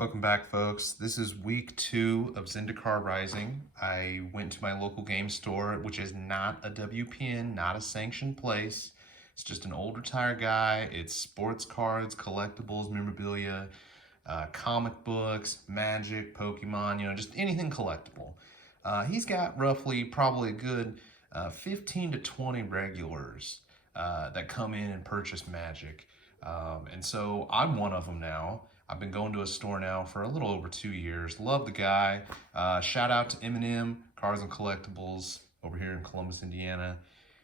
Welcome back, folks. This is week 2 of Zendikar Rising. I went to my local game store, which is not a WPN, not a sanctioned place. It's just an old retired guy. It's sports cards, collectibles, memorabilia, comic books, Magic, Pokemon, just anything collectible. He's got roughly probably a good 15 to 20 regulars that come in and purchase Magic. And so I'm one of them now. I've been going to a store now for a little over 2 years. Love the guy. Shout out to Eminem, Cars and Collectibles over here in Columbus, Indiana.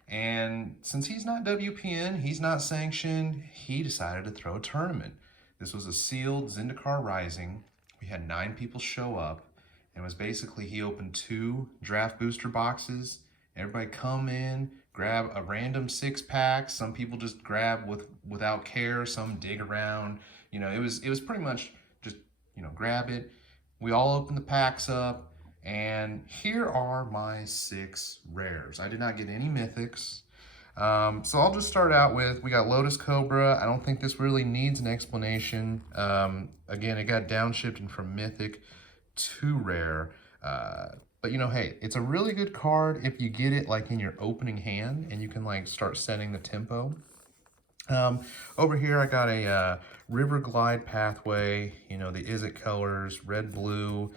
And since he's not WPN, he's not sanctioned, he decided to throw a tournament. This was a sealed Zendikar Rising. We had 9 people show up. And it was basically he opened 2 draft booster boxes. Everybody come in, grab a random 6-pack. Some people just grab without care. Some dig around. It was pretty much just, grab it. We all opened the packs up, and here are my 6 rares. I did not get any mythics. So I'll just start out with, we got Lotus Cobra. I don't think this really needs an explanation. Again, it got downshifted from mythic to rare. But hey, it's a really good card if you get it like in your opening hand and you can like start setting the tempo. Over here I got a River Glide Pathway, the Is-It colors, red, blue.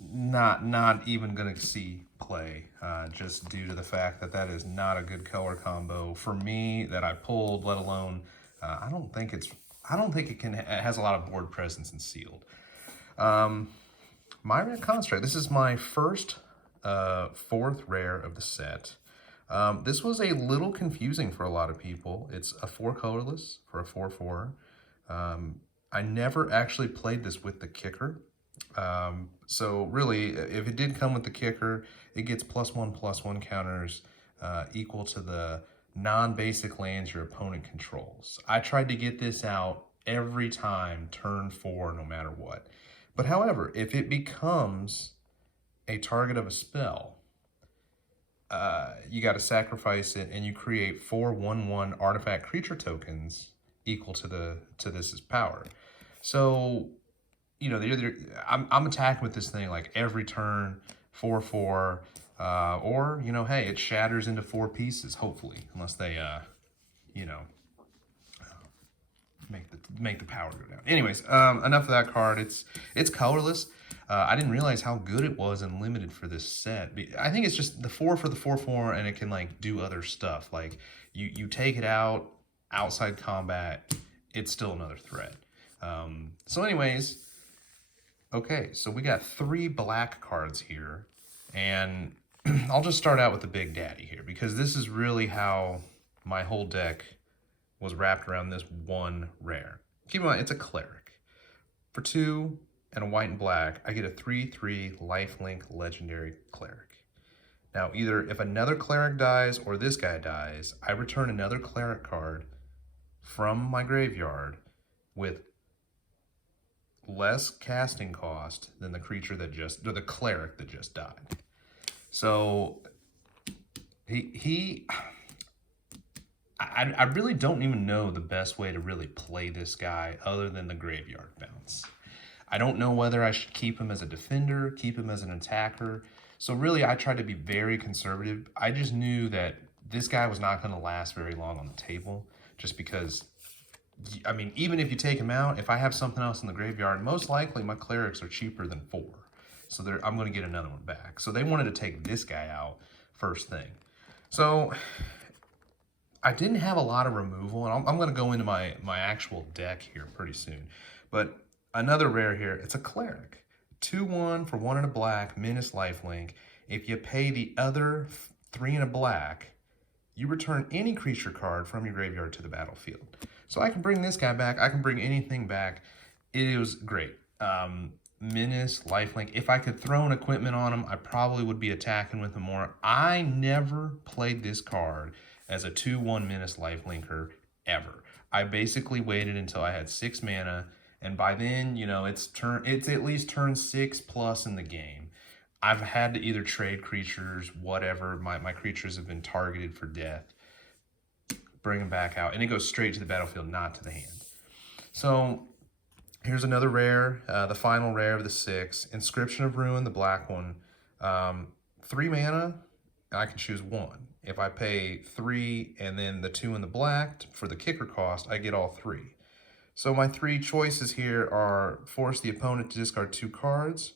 Not even gonna see play, just due to the fact that that is not a good color combo for me that I pulled, let alone, I don't think it has a lot of board presence in sealed. Myriad Construct, this is my first 4th rare of the set. This was a little confusing for a lot of people. It's a 4 colorless for a 4/4. I never actually played this with the kicker. So really, if it did come with the kicker, it gets +1/+1 counters equal to the non-basic lands your opponent controls. I tried to get this out every time, turn 4, no matter what. But however, if it becomes a target of a spell, you got to sacrifice it, and you create 4 1/1 artifact creature tokens equal to this's power. So, I'm attacking with this thing like every turn, 4/4, or hey, it shatters into 4 pieces. Hopefully, unless they make the power go down. Anyways, enough of that card. It's colorless. I didn't realize how good it was and limited for this set. I think it's just the 4 for the 4/4, and it can like do other stuff. Like you take it out outside combat, it's still another threat. So anyways, okay, so we got 3 black cards here, and I'll just start out with the Big Daddy here because this is really how my whole deck was wrapped around this one rare. Keep in mind, it's a cleric. For 2 and a white and black, I get a 3/3 lifelink legendary cleric. Now, either if another cleric dies or this guy dies, I return another cleric card from my graveyard with less casting cost than the creature or the cleric that just died. So I really don't even know the best way to really play this guy other than the graveyard bounce. I don't know whether I should keep him as a defender, keep him as an attacker. So really, I tried to be very conservative. I just knew that this guy was not going to last very long on the table, just because, I mean, even if you take him out, if I have something else in the graveyard, most likely my clerics are cheaper than 4. So I'm going to get another one back. So they wanted to take this guy out first thing. So I didn't have a lot of removal, and I'm going to go into my actual deck here pretty soon. But another rare here, it's a cleric. 2/1 for 1 and a black, menace lifelink. If you pay the other 3 and a black, you return any creature card from your graveyard to the battlefield. So I can bring this guy back. I can bring anything back. It was great. Menace, lifelink. If I could throw an equipment on him, I probably would be attacking with him more. I never played this card as a 2/1 menace lifelinker ever. I basically waited until I had 6 mana, and by then, it's at least turn 6+ in the game. I've had to either trade creatures, whatever. My creatures have been targeted for death. Bring them back out, and it goes straight to the battlefield, not to the hand. So Here's another rare, the final rare of the 6. Inscription of Ruin, the black one. 3 mana, I can choose 1. If I pay 3 and then the 2 in the black for the kicker cost, I get all 3. So my 3 choices here are force the opponent to discard 2 cards,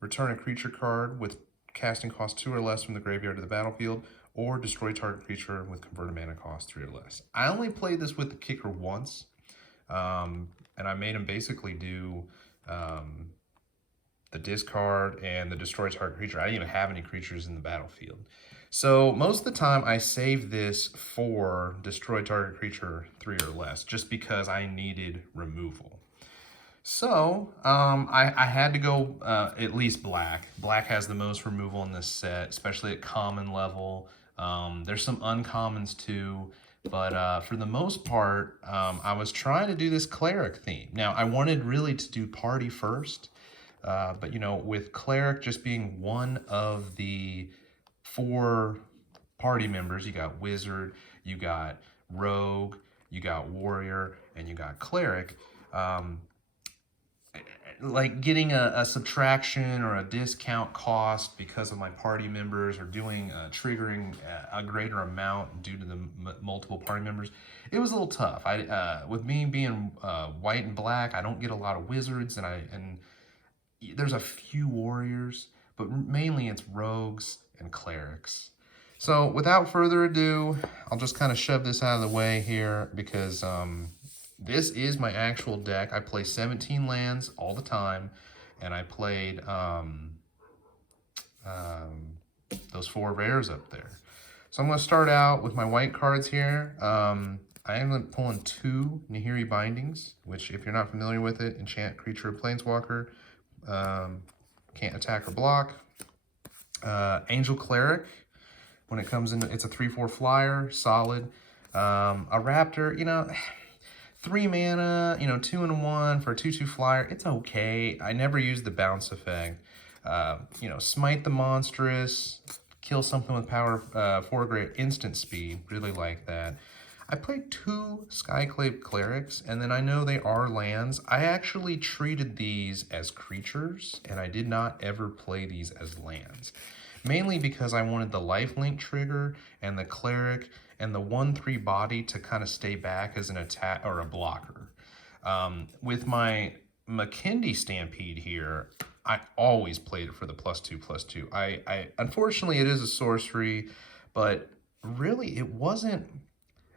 return a creature card with casting cost 2 or less from the graveyard to the battlefield, or destroy target creature with converted mana cost 3 or less. I only played this with the kicker once, and I made him basically do the discard and the destroy target creature. I didn't even have any creatures in the battlefield. So most of the time I save this for destroy target creature 3 or less, just because I needed removal. So I had to go at least black. Black has the most removal in this set, especially at common level. There's some uncommons too, but for the most part, I was trying to do this cleric theme. Now, I wanted really to do party first, but you know, with cleric just being one of the 4 party members, you got wizard, you got rogue, you got warrior, and you got cleric. Like getting a subtraction or a discount cost because of my party members, or doing triggering a greater amount due to the multiple party members, it was a little tough. With me being white and black, I don't get a lot of wizards, and there's a few warriors, but mainly it's rogues and clerics. So without further ado, I'll just kind of shove this out of the way here, because this is my actual deck. I play 17 lands all the time, and I played those 4 rares up there. So I'm going to start out with my white cards here. I ended up pulling 2 Nahiri Bindings, which, if you're not familiar with it, enchant creature or planeswalker. Can't attack or block. Angel Cleric. When it comes in, it's a 3/4 flyer, solid. A Raptor, you know, 3 mana, you know, 2 and 1 for a 2/2 flyer. It's okay. I never used the bounce effect. You know, smite the monstrous, kill something with power 4 great instant speed. Really like that. I played 2 Skyclave Clerics, and then I know they are lands. I actually treated these as creatures, and I did not ever play these as lands. Mainly because I wanted the lifelink trigger and the cleric and the 1/3 body to kind of stay back as an attack or a blocker. With my McKindy Stampede here, I always played it for the +2/+2. I unfortunately, it is a sorcery, but really it wasn't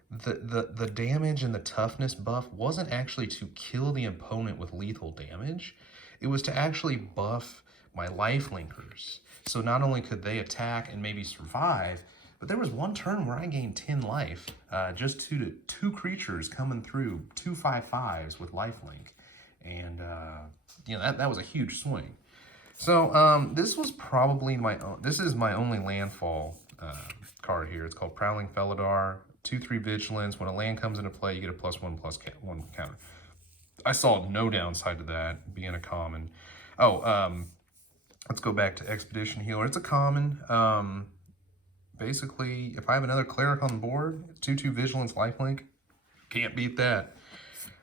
the damage and the toughness buff wasn't actually to kill the opponent with lethal damage. It was to actually buff my life linkers. So not only could they attack and maybe survive, but there was one turn where I gained 10 life, just two creatures coming through, 2 5/5s with lifelink. And, you know, that was a huge swing. So this was probably this is my only landfall card here. It's called Prowling Felidar, 2/3 Vigilance. When a land comes into play, you get a +1/+1 counter. I saw no downside to that being a common. Let's go back to Expedition Healer. It's a common. Basically, if I have another cleric on the board, 2/2 Vigilance lifelink, can't beat that.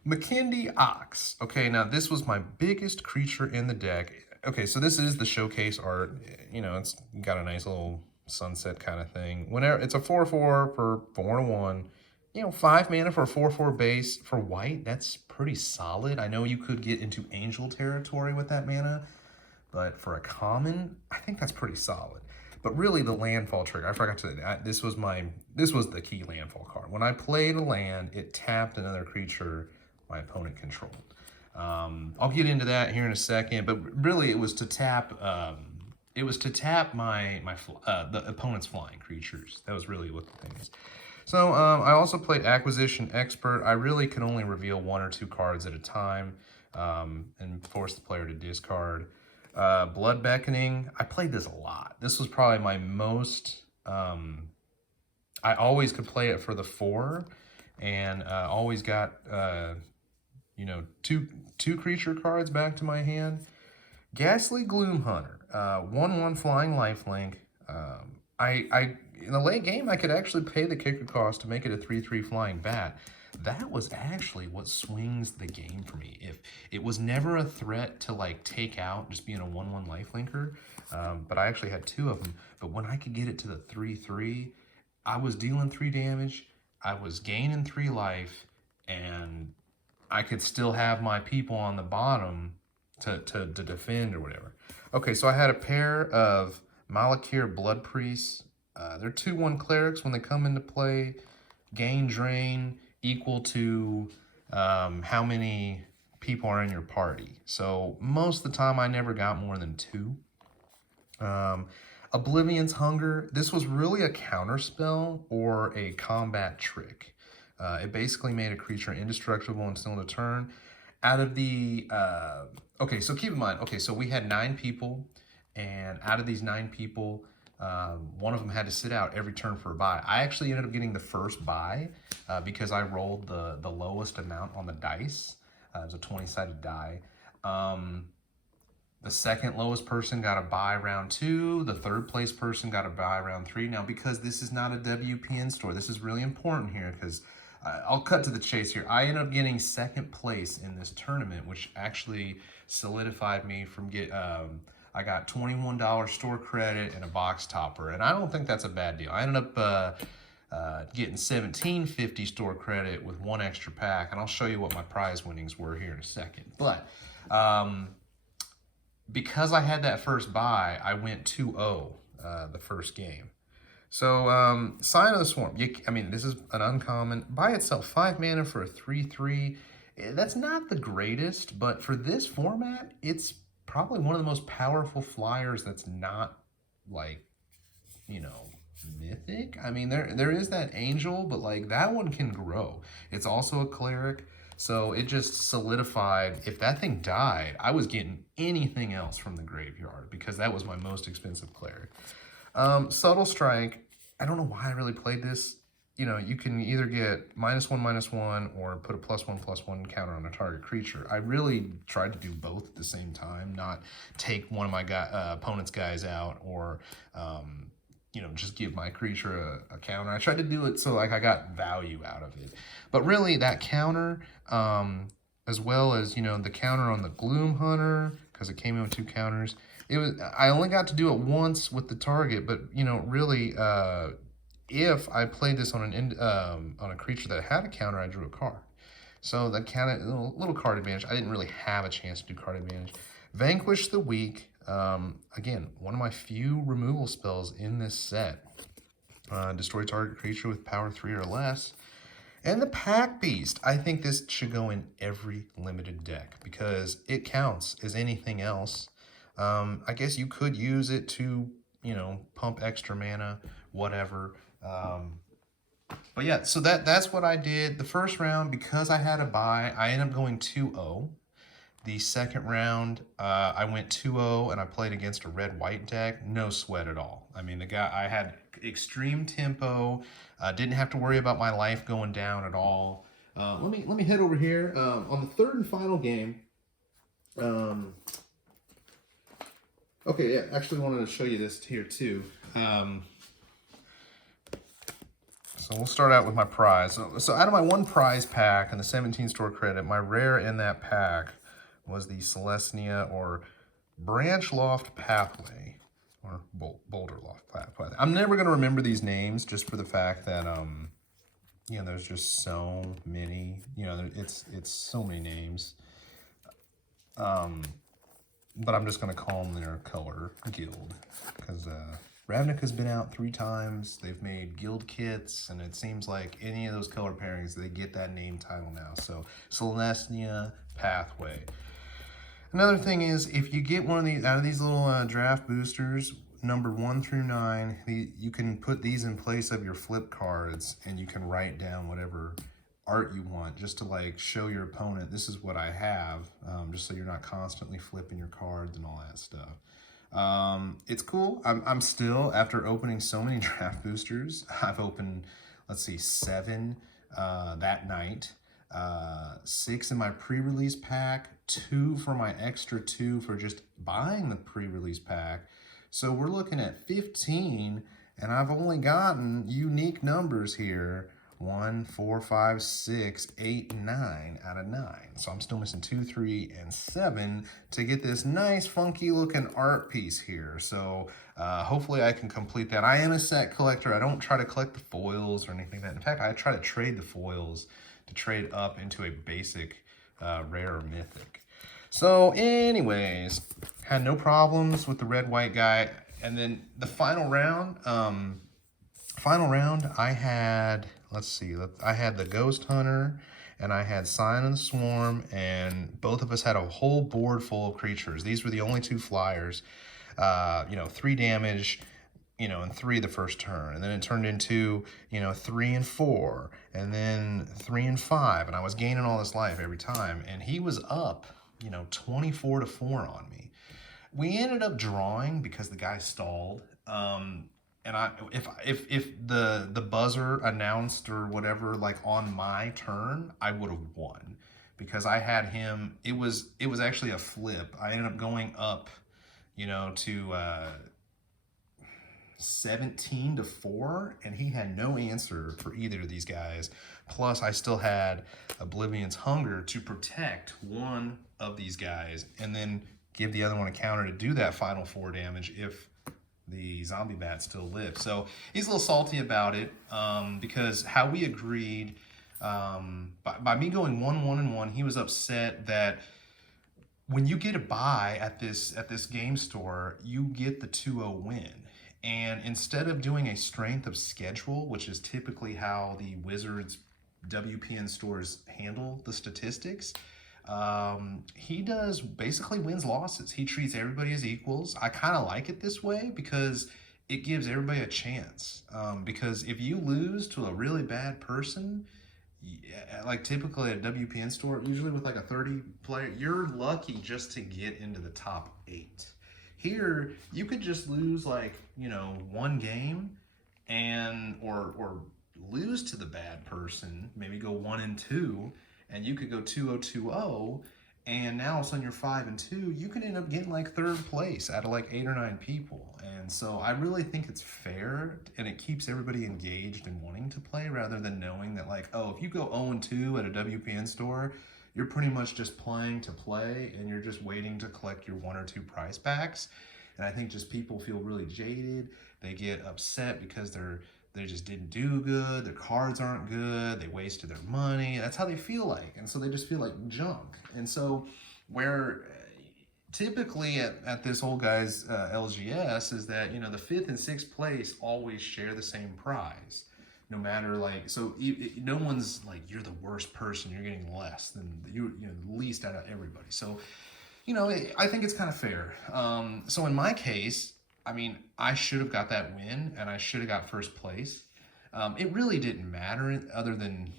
McKindy Ox. Okay, now this was my biggest creature in the deck. Okay, so this is the showcase art. You know, it's got a nice little sunset kind of thing. Whenever it's a 4/4 for 4 and 1. You know, 5 mana for a 4/4 base for white. That's pretty solid. I know you could get into angel territory with that mana, but for a common, I think that's pretty solid. But really, the landfall trigger, I forgot to say, this was the key landfall card. When I played a land, it tapped another creature my opponent controlled. I'll get into that here in a second, but really it was to tap the opponent's flying creatures. That was really what the thing is. So I also played Acquisition Expert. I really can only reveal 1 or 2 cards at a time and force the player to discard. Blood Beckoning, I played this a lot. This was probably my most, I always could play it for the 4, and always got, you know, two creature cards back to my hand. Ghastly Gloomhunter, 1/1 flying lifelink. In the late game, I could actually pay the kicker cost to make it a 3/3 flying bat. that was actually what swings the game for me. If it was never a threat to like take out just being a 1/1 lifelinker, but I actually had two of them. But when I could get it to the 3/3, I was dealing 3 damage, I was gaining 3 life, and I could still have my people on the bottom to defend or whatever. Okay, so I had a pair of Malakir Blood Priests. They're 2/1 clerics. When they come into play, gain drain equal to how many people are in your party. So most of the time I never got more than 2. Oblivion's Hunger. This was really a counter spell or a combat trick. It basically made a creature indestructible until a turn. Out of the, okay, so keep in mind, okay, so we had 9 people, and out of these 9 people, one of them had to sit out every turn for a bye. I actually ended up getting the first bye because I rolled the lowest amount on the dice. It was a 20-sided die. The second lowest person got a bye round 2. The third place person got a bye round 3. Now, because this is not a WPN store, this is really important here because I'll cut to the chase here. I ended up getting second place in this tournament, which actually solidified me from I got $21 store credit and a box topper, and I don't think that's a bad deal. I ended up getting $17.50 store credit with 1 extra pack, and I'll show you what my prize winnings were here in a second. But because I had that first bye, I went 2-0 the first game. So, Sign of the Swarm. I mean, this is an uncommon. By itself, 5 mana for a 3/3. That's not the greatest, but for this format, it's probably one of the most powerful flyers that's not, like, you know, mythic. I mean, there is that angel, but, like, that one can grow. It's also a cleric, so it just solidified. If that thing died, I was getting anything else from the graveyard because that was my most expensive cleric. Subtle Strike, I don't know why I really played this. You know, you can either get -1/-1 or put a +1/+1 counter on a target creature. I really tried to do both at the same time, not take one of my opponent's guys out or, you know, just give my creature a counter. I tried to do it so like I got value out of it. But really that counter, as well as, you know, the counter on the Gloom Hunter, because it came in with 2 counters, I only got to do it once with the target, but you know, really, if I played this on a creature that had a counter, I drew a card. So that counted little card advantage. I didn't really have a chance to do card advantage. Vanquish the Weak. Again, one of my few removal spells in this set. Destroy target creature with power 3 or less. And the Pack Beast. I think this should go in every limited deck because it counts as anything else. I guess you could use it to, you know, pump extra mana, whatever. But yeah, so that's what I did. The first round, because I had a bye, I ended up going 2-0. The second round, I went 2-0, and I played against a red-white deck. No sweat at all. I mean, I had extreme tempo. Didn't have to worry about my life going down at all. Let me head over here. On the third and final game, okay, yeah, actually wanted to show you this here too. So we'll start out with my prize. So out of my 1 prize pack and the 17 store credit, my rare in that pack was the Celestia or Branch Loft Pathway, or Boulder Loft Pathway. I'm never going to remember these names just for the fact that, you know, there's just so many, you know, it's so many names. But I'm just going to call them their color guild because Ravnica's been out 3 times. They've made guild kits, and it seems like any of those color pairings, they get that name title now. So Celestia Pathway. Another thing is, if you get one of these out of these little draft boosters, number 1 through 9, you can put these in place of your flip cards, and you can write down whatever art you want just to like show your opponent this is what I have, just so you're not constantly flipping your cards and all that stuff. It's cool. I'm still, after opening so many draft boosters, I've opened, let's see, 7 that night, 6 in my pre-release pack, 2 for my extra 2 for just buying the pre-release pack. So we're looking at 15, and I've only gotten unique numbers here 1, 4, 5, 6, 8, 9 out of 9. So I'm still missing 2, 3, and 7 to get this nice funky looking art piece here. So hopefully I can complete that. I am a set collector. I don't try to collect the foils or anything like that. In fact, I try to trade the foils to trade up into a basic rare or mythic. So anyways, had no problems with the red white guy. And then the final round, I had, let's see, I had the Ghost Hunter and I had Sign of the Swarm, and both of us had a whole board full of creatures. These were the only 2 flyers, 3 damage, and 3 the first turn. And then it turned into, 3 and 4, and then 3 and 5. And I was gaining all this life every time. And he was up, 24 to 4 on me. We ended up drawing because the guy stalled. And if the buzzer announced or whatever, like on my turn, I would have won because I had him. It was actually a flip. I ended up going up, to 17 to 4, and he had no answer for either of these guys. Plus, I still had Oblivion's Hunger to protect one of these guys, and then give the other one a counter to do that final 4 damage if the zombie bat still lives. So he's a little salty about it because how we agreed, by me going 1, 1, and 1, he was upset that when you get a buy at this game store, you get the 2-0 win. And instead of doing a strength of schedule, which is typically how the Wizards WPN stores handle the statistics, he does basically wins losses. He treats everybody as equals. I kind of like it this way because it gives everybody a chance. Because if you lose to a really bad person, like typically at a WPN store, usually with like a 30 player, you're lucky just to get into the top 8. Here, you could just lose like, 1 game and or lose to the bad person, maybe go 1 and 2, and you could go 2-0-2-0, and now all of a sudden you're 5 and 2. You could end up getting like 3rd place out of like 8 or 9 people. And so I really think it's fair, and it keeps everybody engaged and wanting to play rather than knowing that like, oh, if you go 0 and 2 at a WPN store, you're pretty much just playing to play, and you're just waiting to collect your 1 or 2 prize packs. And I think just people feel really jaded. They get upset because they just didn't do good, their cards aren't good, they wasted their money. That's how they feel like. And so they just feel like junk. And so where typically at this old guy's LGS is that, the 5th and 6th place always share the same prize. No matter like, so no one's like, you're the worst person, you're getting less than the least out of everybody. So, I think it's kind of fair. So in my case, I should have got that win, and I should have got 1st place. It really didn't matter other than,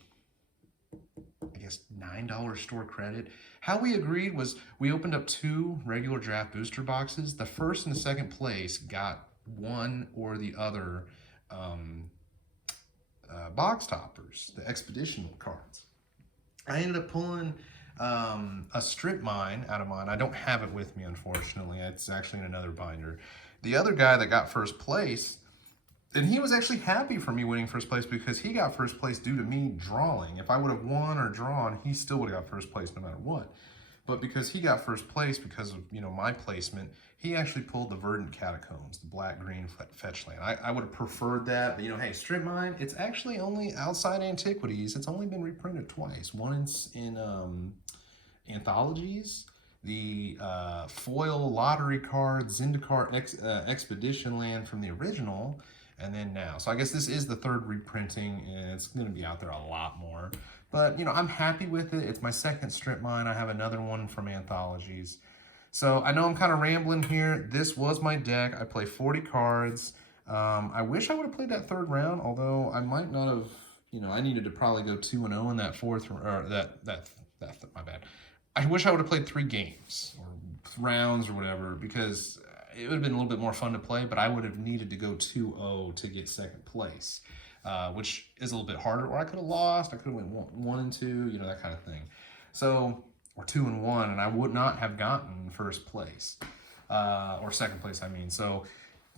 I guess, $9 store credit. How we agreed was we opened up 2 regular draft booster boxes. The 1st and the 2nd place got one or the other box toppers, the expedition cards. I ended up pulling a strip mine out of mine. I don't have it with me, unfortunately. It's actually in another binder. The other guy that got 1st place, and he was actually happy for me winning 1st place because he got 1st place due to me drawing. If I would have won or drawn, he still would have got 1st place no matter what. But because he got 1st place because of my placement, he actually pulled the Verdant Catacombs, the black-green fetch land. I would have preferred that, but hey, strip mine, it's actually only outside Antiquities. It's only been reprinted twice. One in anthologies, the foil lottery card Zendikar Expedition land from the original, and then now. So I guess this is the 3rd reprinting, and it's going to be out there a lot more. But, I'm happy with it. It's my 2nd strip mine. I have another one from anthologies. So I know I'm kind of rambling here. This was my deck. I play 40 cards. I wish I would have played that 3rd round, although I might not have, I needed to probably go 2-0 in that 4th, or my bad. I wish I would have played 3 games or rounds or whatever, because it would have been a little bit more fun to play, but I would have needed to go 2-0 to get 2nd place, which is a little bit harder. Or I could have lost, I could have went 1 and 2, that kind of thing. So, or 2 and 1, and I would not have gotten 1st place, or 2nd place, I mean. So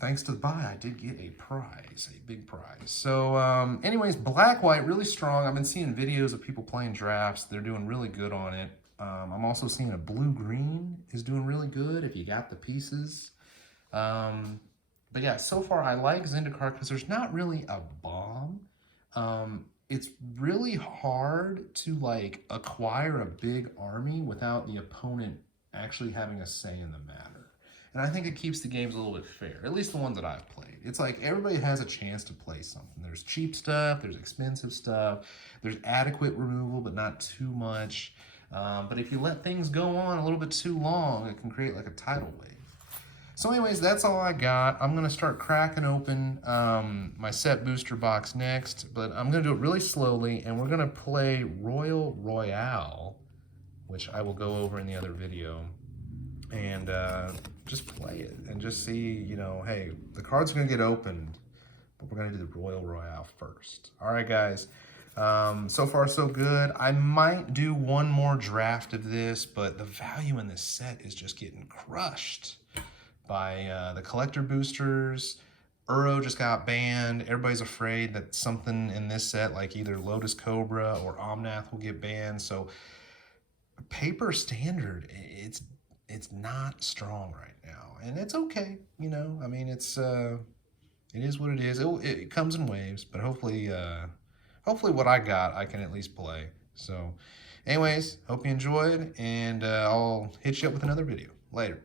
thanks to the buy, I did get a prize, a big prize. So anyways, black-white, really strong. I've been seeing videos of people playing drafts. They're doing really good on it. I'm also seeing a blue-green is doing really good if you got the pieces. But yeah, so far I like Zendikar because there's not really a bomb. It's really hard to like acquire a big army without the opponent actually having a say in the matter. And I think it keeps the games a little bit fair, at least the ones that I've played. It's like everybody has a chance to play something. There's cheap stuff, there's expensive stuff, there's adequate removal, but not too much. But if you let things go on a little bit too long, it can create like a tidal wave. So anyways, that's all I got. I'm going to start cracking open my set booster box next, but I'm going to do it really slowly, and we're going to play Royal Royale, which I will go over in the other video, and just play it and just see, you know, hey, the cards are going to get opened, but we're going to do the Royal Royale first. All right, guys. So far, so good. I might do one more draft of this, but the value in this set is just getting crushed by the collector boosters. Uro just got banned. Everybody's afraid that something in this set, like either Lotus Cobra or Omnath, will get banned. So paper standard, it's not strong right now, and it's okay. You know, I mean, it is what it is. It comes in waves, but hopefully what I got, I can at least play. So anyways, hope you enjoyed, and I'll hit you up with another video. Later.